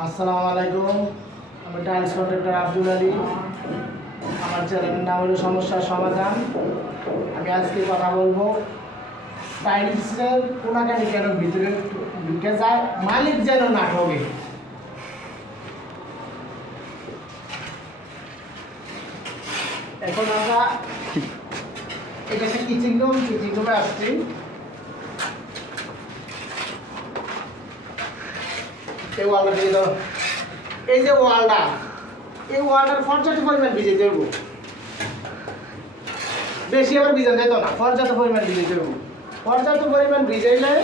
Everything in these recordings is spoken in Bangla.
আসসালামু আলাইকুম। আমি টাইলস কন্ট্রাক্টর আব্দুল আলী। আমার চ্যানেলের নাম হলো সমস্যার সমাধান। আমি আজকে কথা বলবো টাইলসের কোনাকানি কেন ভিতরে ঢুকে যায়, মালিক যেন না ঠকে। এখন আমরা এটা একটা কিচেন রুমে আসছি। এই ওয়ালটা দিয়ে দাও। এই যে ওয়ালটা, এই ওয়ালটার পর্যাপ্ত পরিমাণ ভিজে দেব, বেশি আবার ভিজে যেত না, পর্যাপ্ত পরিমাণ ভিজে দেব। পর্যাপ্ত পরিমাণ ভিজাইলে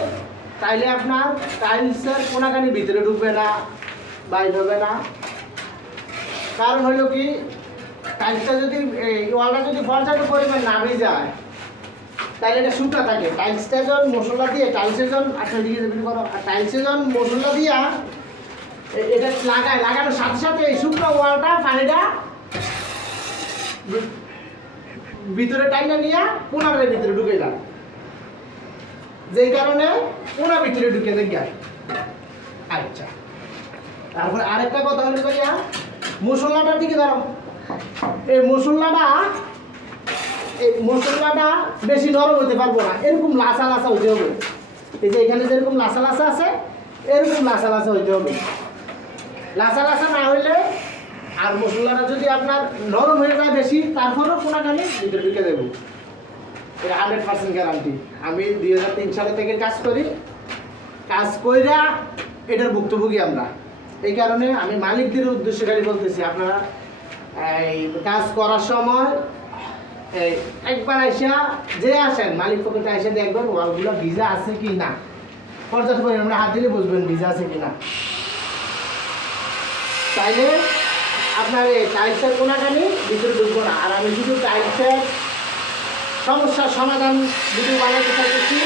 তাইলে আপনার টাইলসের কোনাখানি ভিতরে ঢুকবে না, বাইর হবে না। কারণ হইল কি, টাইলসটা যদি এই ওয়ালটা যদি পর্যাপ্ত পরিমাণ না ভিজায় তাহলে এটা শুকনা থাকে। টাইলসটা যখন মশলা দিয়ে টাইলসের যখন আপনার দিকে করো, আর টাইলসের যখন মশলা দিয়া এটা লাগানোর সাথে সাথে এই শুকনো ওয়ালটা পানিটা ভিতরে টাইনা নিয়ে কোনার ভিতরে ঢুকে যায়, যেই কারণে কোনা ভিতরে ঢুকে যায়। আচ্ছা, তারপরে আরেকটা কথা হলো করিয়া মশলাটার দিকে ধরো। এই মশলাটা বেশি নরম হতে পারবো না, এরকম লাসা লাসা হইতে হবে। এই যে এখানে যেরকম লাসা লাসা আছে, এরকম লাসা লাসা হইতে হবে। লাসা লাসা না হইলে, আর মশলাটা যদি আপনার নরম হয়ে যায় বেশি, তারপরেও কোনাখানি ভিতরে ঢুকে দেবো। এটা 100% গ্যারান্টি। আমি 2003 সালে থেকে কাজ কইরা এটার ভুক্তভোগী আমরা। এই কারণে আমি মালিকদের উদ্দেশ্যে খালি বলতেছি, আপনারা এই কাজ করার সময় একবার আইসা যে আসেন মালিক পক্ষে এসে দেখবেন ওয়ালগুলো ভিজা আছে কি না। পর্যাপ্ত পরিমাণে হাত দিলে বুঝবেন ভিজা আছে কি না। তাইলে আপনার এই টাইলসের কোনাখানি ভিতরে ঢুকবো না। আর আমি শুধু টাইলসের সমস্যার সমাধান ভিডিও বানাতে চাইতেছি,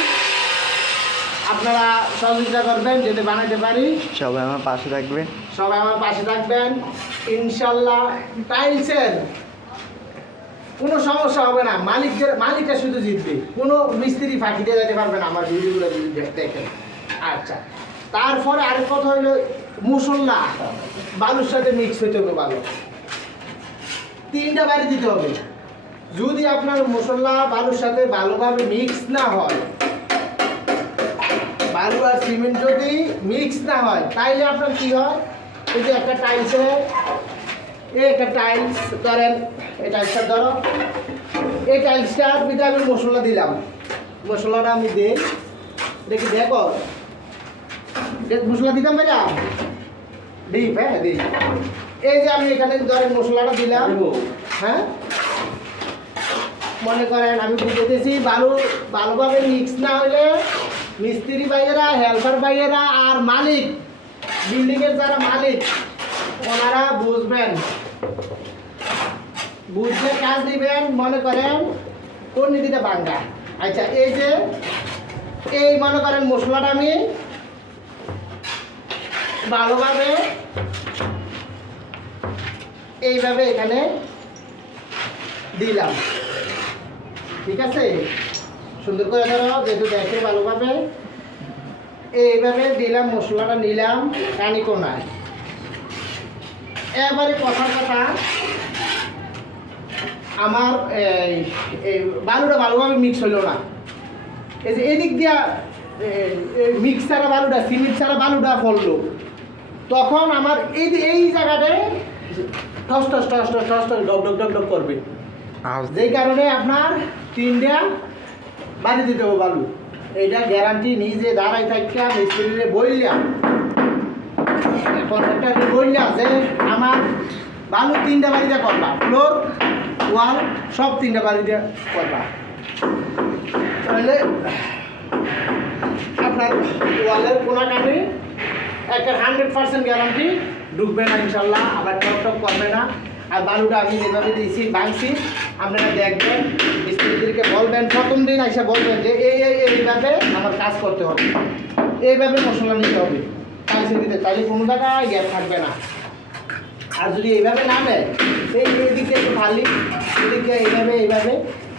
আপনারা সহযোগিতা করবেন যাতে বানাতে পারি। সবাই আমার পাশে থাকবেন। ইনশাল্লাহ টাইলসের কোনো সমস্যা হবে না। মালিকটা শুধু জিতবে, কোনো মিস্ত্রি ফাঁকি দিয়ে যেতে পারবে না আমার ভিডিওগুলো যদি দেখেন। আচ্ছা, তারপরে আরেক কথা হইলো মশলা বালুর সাথে মিক্স হইতে হবে ভালো। 3টা বাড়ি দিতে হবে। যদি আপনার মশলা বালুর সাথে ভালোভাবে মিক্স না হয়, বালু আর সিমেন্ট যদি মিক্স না হয়, তাইলে আপনার কি হয়, এই যে একটা টাইলস ধরেন, এই টাইলসটা ধরো, এই টাইলসটার ভিতরে আমি মশলা দিলাম। মশলাটা আমি দিই, দেখি দেখো মশলা দিতাম ভাইয়া, দিই হ্যাঁ দিই। এই যে আমি এখানে ধরেন মশলাটা দিলাম, হ্যাঁ মনে করেন আমি বুঝতেছি ভালোভাবে মিক্স না হলে মিস্ত্রি ভাইয়েরা, হেল্পার ভাইয়েরা আর মালিক, বিল্ডিংয়ের যারা মালিক, ওনারা বুঝবে কাজ দিবেন। মনে করেন কোন নীতিটা বাঙ্গা। আচ্ছা, এই মনে করেন মশলাটা আমি ভালোভাবে এইভাবে এখানে দিলাম, ঠিক আছে? সুন্দর করে ধরো, যেহেতু দেখে ভালোভাবে এইভাবে দিলাম, মশলাটা নিলাম কানি কোনায়। এবারে কথার কথা, আমার এই বালুটা ভালোভাবে মিক্স হইল না। এই যে এদিক দিয়া মিক্স ছাড়া বালুটা, সিমেন্ট ছাড়া বালুটা পড়লো, তখন আমার এই জায়গাটায় টস টস টস টস টস টস ডক ডক ডক ডক করবে। যেই কারণে আপনার 3টা বাড়ি দিতে হবে বালু। এইটা গ্যারান্টি নিজে দাঁড়াই থাকিয়া মিস্ত্রিরে বললাম, কন্ট্রাক্টরকে বললাম যে আমার বালু 3টা বাড়িতে করবা, ফ্লোর ওয়াল সব 3টা বাড়িতে করবা। তাহলে আপনার ওয়ালের কোনাকানি একটা 100% গ্যারান্টি, ঢুকবে না ইনশাল্লাহ, আবার টক টক করবে না। আর বালুটা আমি যেভাবে দিয়েছি ভাঙছি, আপনারা দেখবেন, মিস্ত্রিদেরকে বলবেন, প্রথম দিন এসে বলবেন যে এইভাবে আমার কাজ করতে হবে, এইভাবে মশলা নিতে হবে টাইলসের ভিতরে, তাহলে কোনো জায়গায় গ্যাপ থাকবে না। আর যদি এইভাবে না দেয়, এইদিকে একটু খালি, এদিকে এইভাবে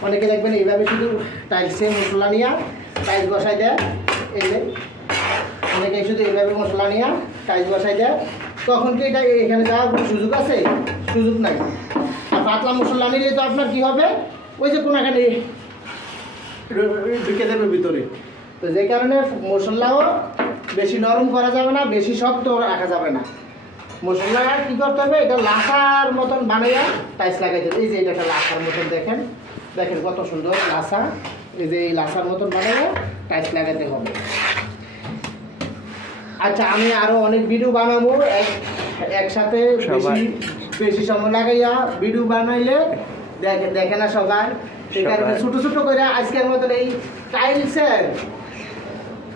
অনেকে দেখবেন এইভাবে শুধু টাইলসে মশলা নিয়ে টাইলস বসাই দেয়। এই যে অনেকে শুধু এইভাবে মশলা নিয়ে টাইলস বসাই দেয়, তখন কি এটা এখানে যাওয়ার কোনো সুযোগ আছে? সুযোগ নাই। আর পাতলা মশলা নিলে তো আপনার কি হবে, ওই যে কোনাখানে ঢুকে দেবে ভিতরে। তো যে কারণে মশলাও বেশি নরম করা যাবে না, বেশি শক্ত রাখা যাবে না। মশলা কি করতে হবে, এটা লাসার মতন বানাইয়া টাইস লাগাইতে হবে। এই যে এটা একটা লাসার মতন, দেখেন দেখেন কত সুন্দর লাসা। এই যে এই লাসার মতন বানাইয়া টাইস লাগাতে হবে। আচ্ছা, আমি আরো অনেক ভিডিও বানাবো একসাথে, বেশি সময় লাগাইয়া ভিডিও বানাইলে দেখে না সবাই। সেই কারণে ছোট ছোট করে আজকের মতন এই টাইলসের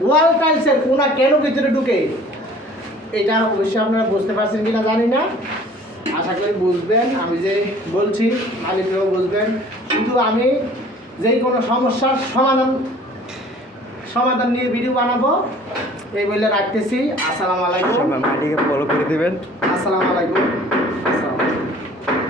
ওয়াল টাইলসের কোনা কেন ভিতরে ঢুকে, এটা অবশ্যই আপনারা বুঝতে পারছেন কিনা জানি না, আশা করি বুঝবেন। আমি যে বলছি মালিকরাও বুঝবেন। কিন্তু আমি যেই কোনো সমস্যার সমাধান নিয়ে ভিডিও বানাবো এই বলে রাখতেছি। আসসালামু আলাইকুম। মাটিকে ফলো করে দিবেন। আসসালামু আলাইকুম।